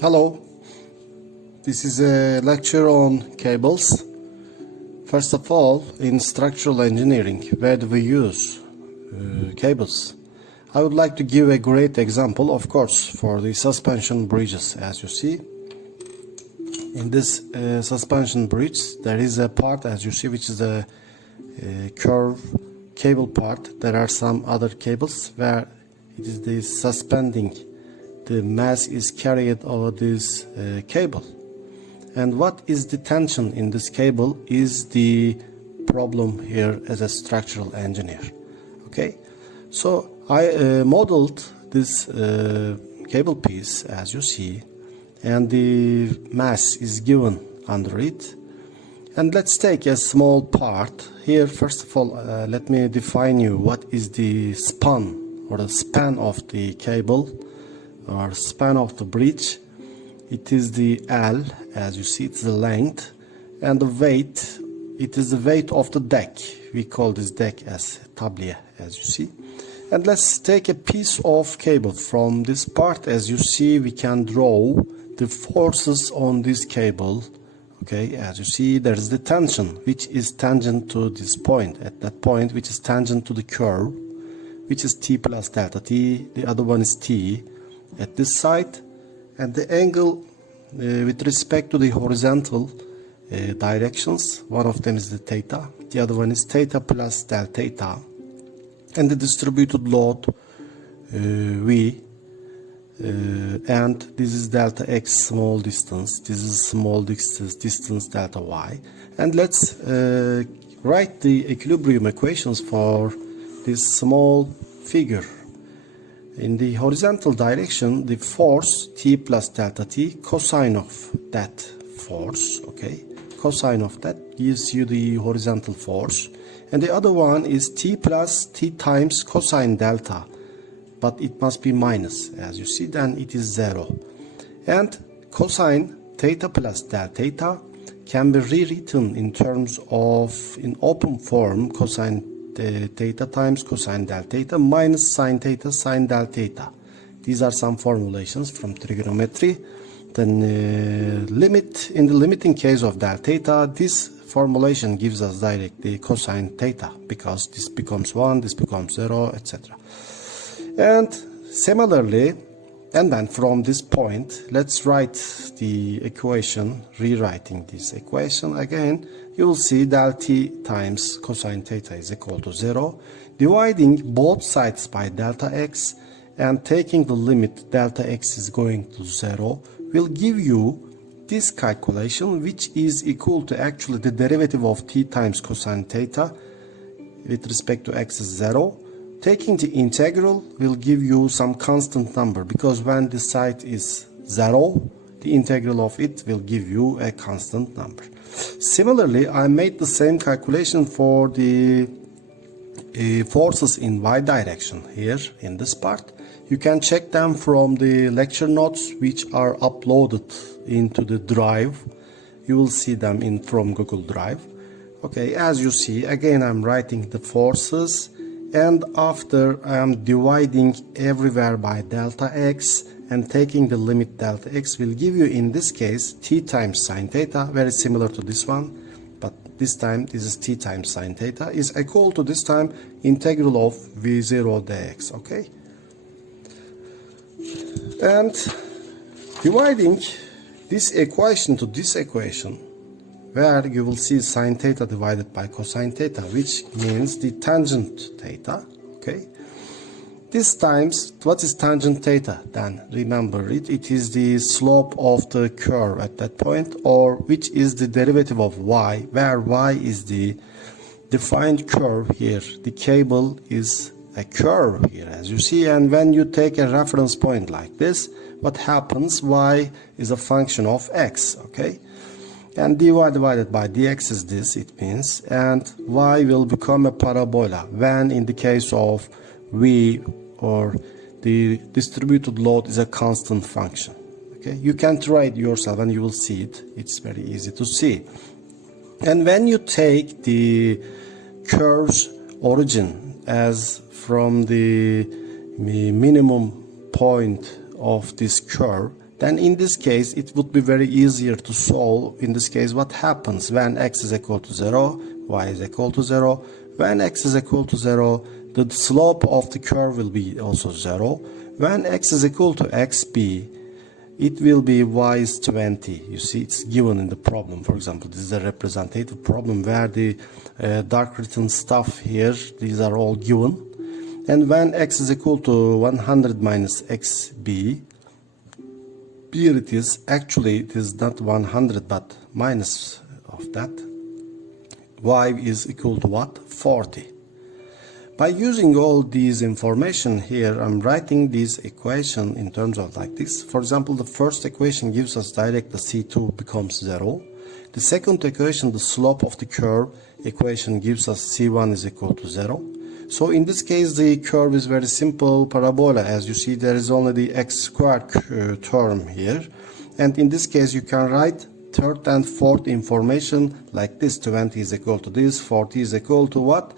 Hello, this is a lecture on cables. First of all, in structural engineering, where do we use cables? I would like to give a great example, of course, for the suspension bridges. As you see, in this suspension bridge, there is a part, as you see, which is a curve cable part. There are some other cables where it is the suspending. The mass is carried over this cable, and what is the tension in this cable is the problem here as a structural engineer. Okay, so I modeled this cable piece, as you see, and the mass is given under it. And let's take a small part here. First of all, let me define you what is the span or the span of the cable or span of the bridge. It is the L, as you see, it's the length, and the weight, it is the weight of the deck. We call this deck as tablier, as you see. And let's take a piece of cable from this part. As you see, we can draw the forces on this cable. Okay, as you see, there is the tension which is tangent to this point, at that point, which is tangent to the curve, which is T plus delta T. The other one is T at this side, and the angle with respect to the horizontal directions, one of them is the theta, the other one is theta plus del theta, and the distributed load V, and this is delta x, small distance, this is small distance delta y. And let's write the equilibrium equations for this small figure. In the horizontal direction, the force T plus delta T, cosine of that force, okay, cosine of that gives you the horizontal force, and the other one is T plus T times cosine delta, but it must be minus, as you see, then it is 0. And cosine theta plus del theta can be rewritten in terms of, in open form, cosine theta times cosine del theta minus sine theta sine del theta. These are some formulations from trigonometry. Then limit, in the limiting case of del theta, this formulation gives us directly cosine theta, because this becomes 1, this becomes 0, etc. And similarly, and then from this point, let's write the equation. Rewriting this equation again, you will see del t times cosine theta is equal to 0. Dividing both sides by delta x and taking the limit delta x is going to 0 will give you this calculation, which is equal to actually the derivative of t times cosine theta with respect to x is 0. Taking the integral will give you some constant number, because when the side is 0, the integral of it will give you a constant number. Similarly, I made the same calculation for the forces in y direction here in this part. You can check them from the lecture notes, which are uploaded into the drive. You will see them in from Google Drive. Okay, as you see, again I'm writing the forces, and after I am dividing everywhere by delta x and taking the limit delta x will give you, in this case, t times sine theta, very similar to this one, but this time this is t times sine theta is equal to this time integral of v0 dx. Okay, and dividing this equation to this equation, where you will see sine theta divided by cosine theta, which means the tangent theta. Okay, this times, what is tangent theta? Then remember it, it is the slope of the curve at that point, or which is the derivative of y, where y is the defined curve here. The cable is a curve here, as you see, and when you take a reference point like this, what happens? Y is a function of x. Okay, and dy divided by dx is this, it means, and y will become a parabola when, in the case of v, or the distributed load is a constant function. Okay, you can try it yourself and you will see it. It's very easy to see. And when you take the curve's origin as from the minimum point of this curve, then in this case it would be very easier to solve. In this case, what happens when x is equal to 0, y is equal to 0? When x is equal to 0, the slope of the curve will be also 0. When x is equal to xb, it will be y is 20. You see, it's given in the problem. For example, this is a representative problem where the dark written stuff here, these are all given. And when x is equal to 100 minus xb, here it is, actually it is not 100 but minus of that. Y is equal to what? 40. By using all these information here, I'm writing this equation in terms of like this. For example, the first equation gives us direct the C2 becomes 0. The second equation, the slope of the curve equation, gives us C1 is equal to 0. So in this case, the curve is very simple parabola. As you see, there is only the x squared term here. And in this case, you can write third and fourth information like this. 20 is equal to this, 40 is equal to what?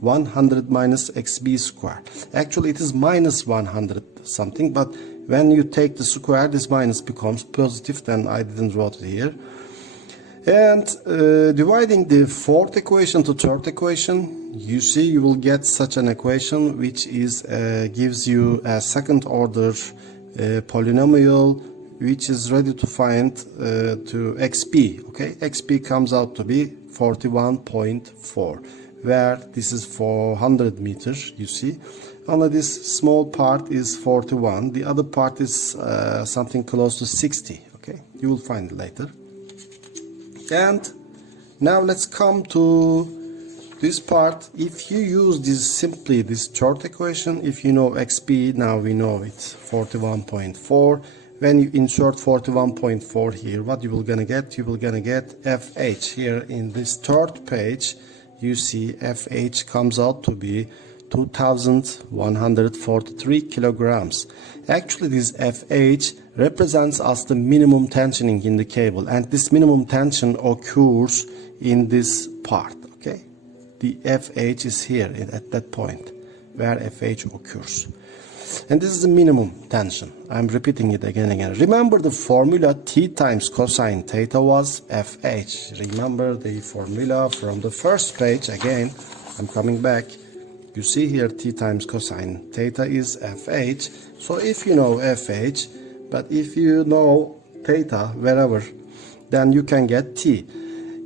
100 minus xb squared. Actually, it is minus 100 something, but when you take the square, this minus becomes positive. Then I didn't write it here. And dividing the fourth equation to third equation, you see you will get such an equation which is gives you a second order polynomial which is ready to find to xp. Okay, xp comes out to be 41.4, where this is 400 meters. You see, only this small part is 41. The other part is something close to 60. Okay, you will find it later. And now let's come to this part. If you use this third equation, if you know xp, now we know it's 41.4. When you insert 41.4 here, what you will gonna get? You will gonna get FH here in this third page. You see FH comes out to be 2,143 kilograms. Actually, this FH represents us the minimum tensioning in the cable, and this minimum tension occurs in this part. Okay, the FH is here at that point where FH occurs, and this is the minimum tension. I'm repeating it again and again. Remember the formula: T times cosine theta was FH. Remember the formula from the first page. Again, I'm coming back. You see here T times cosine theta is FH. So if you know FH, but if you know theta wherever, then you can get T.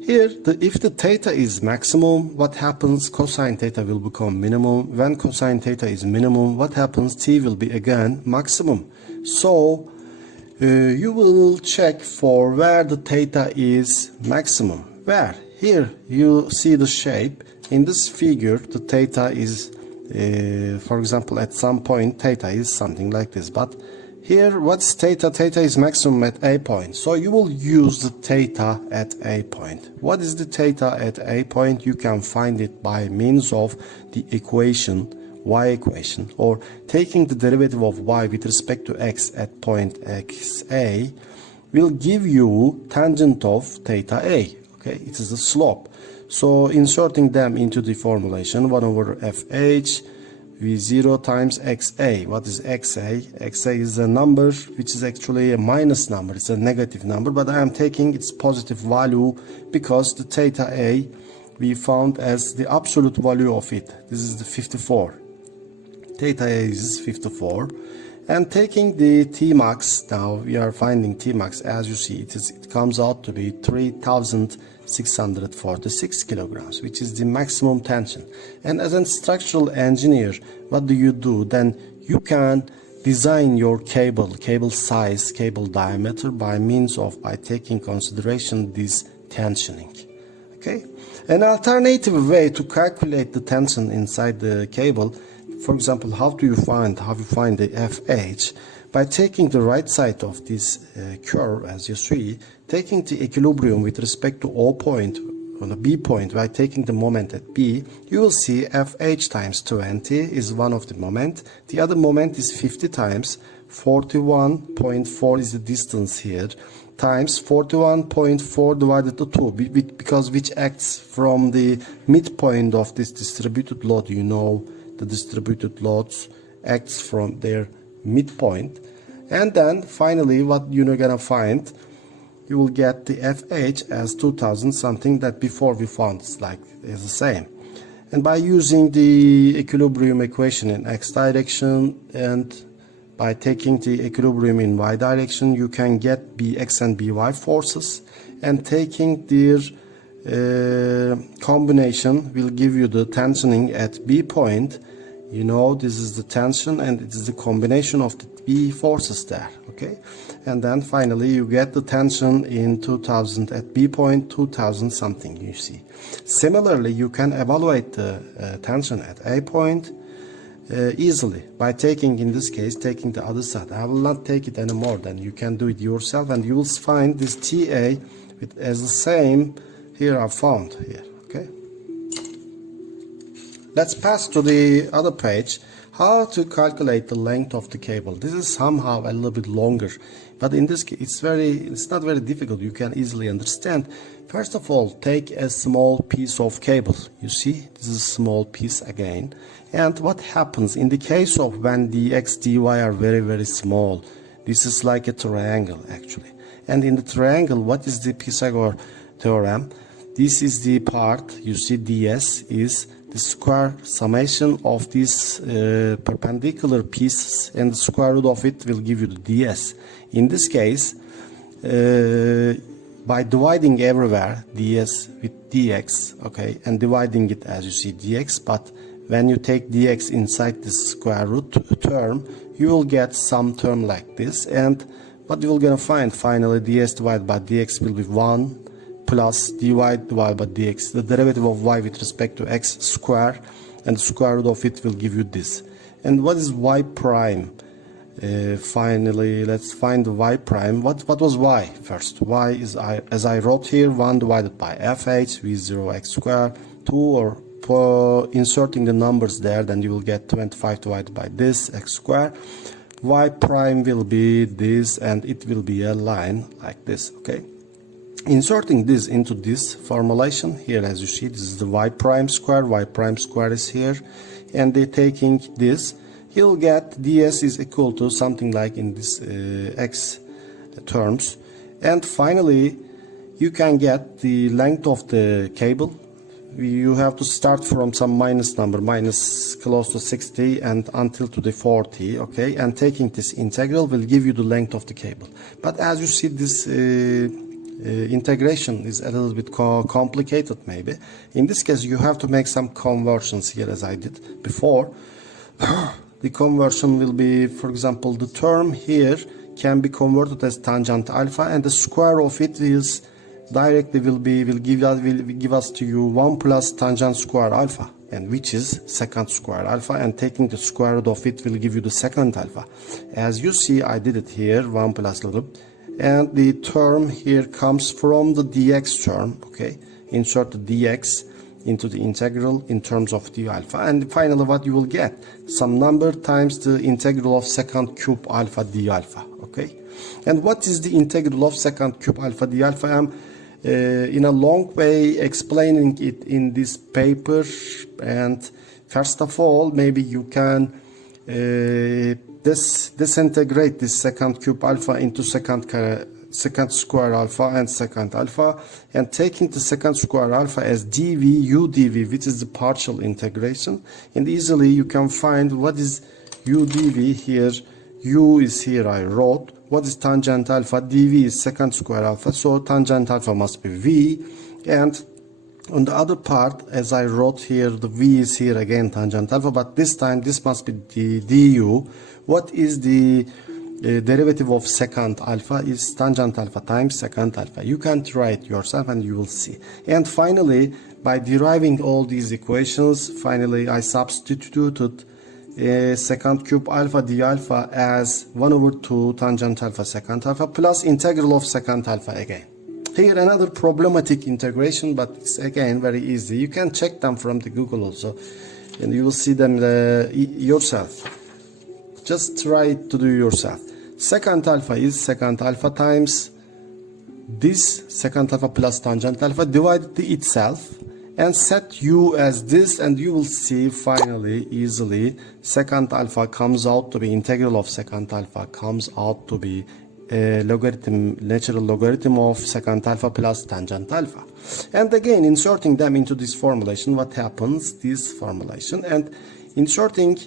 Here, if the theta is maximum, what happens? Cosine theta will become minimum. When cosine theta is minimum, what happens? T will be again maximum. So you will check for where the theta is maximum. Where? Here you see the shape. In this figure, the theta is, for example, at some point, theta is something like this. But here, what's theta? Theta is maximum at A point. So you will use the theta at A point. What is the theta at A point? You can find it by means of the equation, y equation, or taking the derivative of y with respect to x at point xa will give you tangent of theta A. Okay, it is the slope. So inserting them into the formulation, 1 over fh v0 times xa. What is xa? Xa is a number which is actually a minus number. It's a negative number, but I am taking its positive value because the theta a we found as the absolute value of it. This is the 54. Theta a is 54. And taking the T max, now we are finding T max. As you see, it comes out to be 3,646 kilograms, which is the maximum tension. And as a structural engineer, what do? Then you can design your cable size, cable diameter by taking consideration this tensioning. Okay. An alternative way to calculate the tension inside the cable. For example, how you find the FH? By taking the right side of this curve, as you see, taking the equilibrium with respect to O point or the B point, by taking the moment at B, you will see FH times 20 is one of the moment. The other moment is 50 times 41.4 is the distance here, times 41.4 divided to 2, because which acts from the midpoint of this distributed load. You know, the distributed loads acts from their midpoint, And then finally what you're gonna find, you will get the FH as 2000 something that before we found is the same. And by using the equilibrium equation in x direction and by taking the equilibrium in y direction, you can get Bx and By forces, and taking their combination will give you the tensioning at B point. You know, this is the tension and it is the combination of the B forces there, okay? And then finally you get the tension in 2000 at B point, 2000 something, you see. Similarly, you can evaluate the tension at A point easily by taking, in this case, taking the other side. I will not take it anymore, then you can do it yourself and you will find this TA as the same here I found here, okay? Let's pass to the other page, how to calculate the length of the cable. This is somehow a little bit longer, but in this case it's not very difficult, you can easily understand. First of all, take a small piece of cable. You see, this is a small piece again. And what happens in the case of when dx dy are very small, this is like a triangle actually. And in the triangle, what is the Pythagoras theorem? This is the part, you see, ds is the square summation of these perpendicular pieces, and the square root of it will give you the ds. In this case, by dividing everywhere ds with dx, okay, and dividing it as you see dx, but when you take dx inside this square root term, you will get some term like this, and what you will gonna find finally, ds divided by dx will be 1 plus dy divided by dx, the derivative of y with respect to x square, and the square root of it will give you this. And what is y prime? Finally, let's find the y prime. What was y first? Y is, as I wrote here, 1 divided by fh v0 x square, 2, or for inserting the numbers there, then you will get 25 divided by this x square. Y prime will be this, and it will be a line like this, okay? Inserting this into this formulation here, as you see, this is the y prime square is here, and taking this, you'll get ds is equal to something like in this x terms. And finally, you can get the length of the cable. You have to start from some minus number, minus close to 60 and until to the 40, okay? And taking this integral will give you the length of the cable. But as you see, this integration is a little bit complicated maybe. In this case, you have to make some conversions here as I did before. The conversion will be, for example, the term here can be converted as tangent alpha, and the square of it is directly will give us to you 1 plus tangent square alpha, and which is secant square alpha, and taking the square root of it will give you the secant alpha. As you see, I did it here, 1 plus little, and the term here comes from the dx term, okay? Insert the dx into the integral in terms of d alpha, and finally what you will get, some number times the integral of secant cube alpha d alpha, okay? And what is the integral of secant cube alpha d alpha? I'm in a long way explaining it in this paper, and first of all, maybe you can disintegrate this secant cube alpha into secant square alpha and secant alpha, and taking the secant square alpha as dv u dv, which is the partial integration, and easily you can find what is u dv here. U is here I wrote. What is tangent alpha? dv is secant square alpha, so tangent alpha must be v, and on the other part, as I wrote here, the v is here again tangent alpha, but this time this must be the du. What is the derivative of secant alpha? Is tangent alpha times secant alpha. You can try it yourself and you will see. And finally, by deriving all these equations, finally I substituted secant cube alpha d alpha as 1 over 2 tangent alpha secant alpha plus integral of secant alpha again. Here another problematic integration, but it's again very easy. You can check them from the Google also, and you will see them yourself. Just try to do yourself. Secant alpha is secant alpha times this secant alpha plus tangent alpha divided to itself, and set u as this, and you will see finally easily secant alpha comes out to be, integral of secant alpha comes out to be a logarithm, natural logarithm of secant alpha plus tangent alpha. And again, inserting them into this formulation, what happens, this formulation, and inserting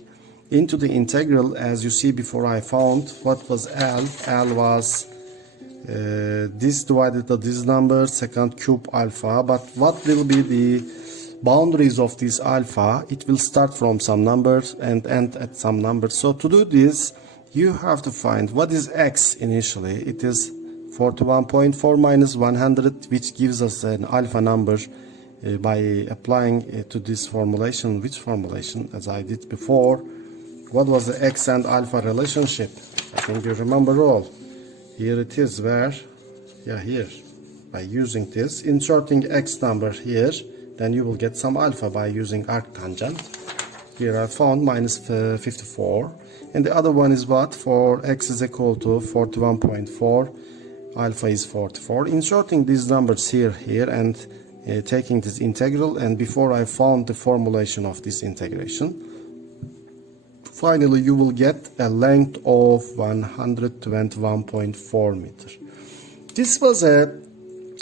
into the integral, as you see before, I found what was L was this divided by this number, secant cube alpha. But what will be the boundaries of this alpha? It will start from some numbers and end at some number. So to do this, you have to find what is x initially. It is 41.4 minus 100, which gives us an alpha number by applying to this formulation. Which formulation? As I did before, what was the x and alpha relationship? I think you remember all. Here it is, where, yeah, here, by using this, inserting x number here, then you will get some alpha by using arctangent. Here I found minus 54, and the other one is what? For x is equal to 41.4, alpha is 44. Inserting these numbers here, and taking this integral, and before I found the formulation of this integration, finally you will get a length of 121.4 meter. This was a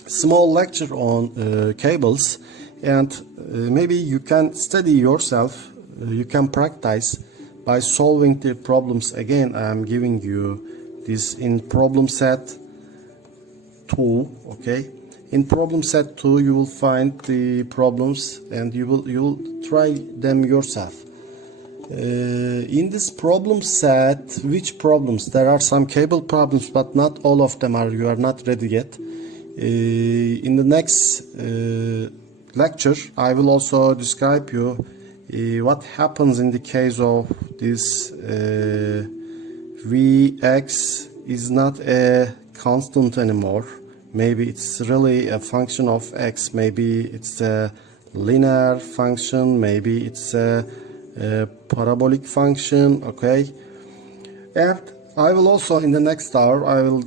small lecture on cables, and maybe you can study yourself, you can practice by solving the problems. Again, I am giving you this in problem set 2, okay? In problem set 2 you will find the problems, and you will try them yourself. In this problem set, which problems? There are some cable problems, but not all of them are, you are not ready yet. In the next lecture, I will also describe you what happens in the case of this Vx is not a constant anymore. Maybe it's really a function of x, maybe it's a linear function, maybe it's a parabolic function, okay? And I will also, in the next hour, I will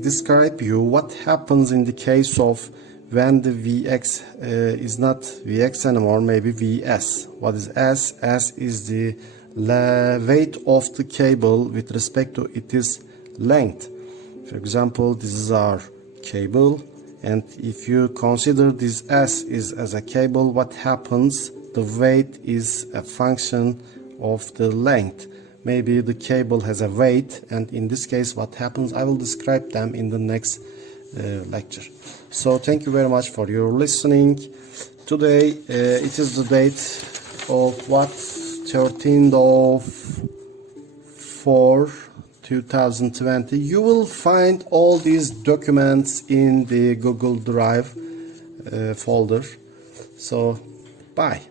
describe you what happens in the case of when the Vx is not Vx anymore, maybe Vs. What is S? S is the weight of the cable with respect to its length. For example, this is our cable, and if you consider this S is as a cable, what happens? The weight is a function of the length. Maybe the cable has a weight, and in this case what happens, I will describe them in the next lecture. So thank you very much for your listening. Today it is the date of what? 13th of 4 2020. You will find all these documents in the Google Drive folder. So bye.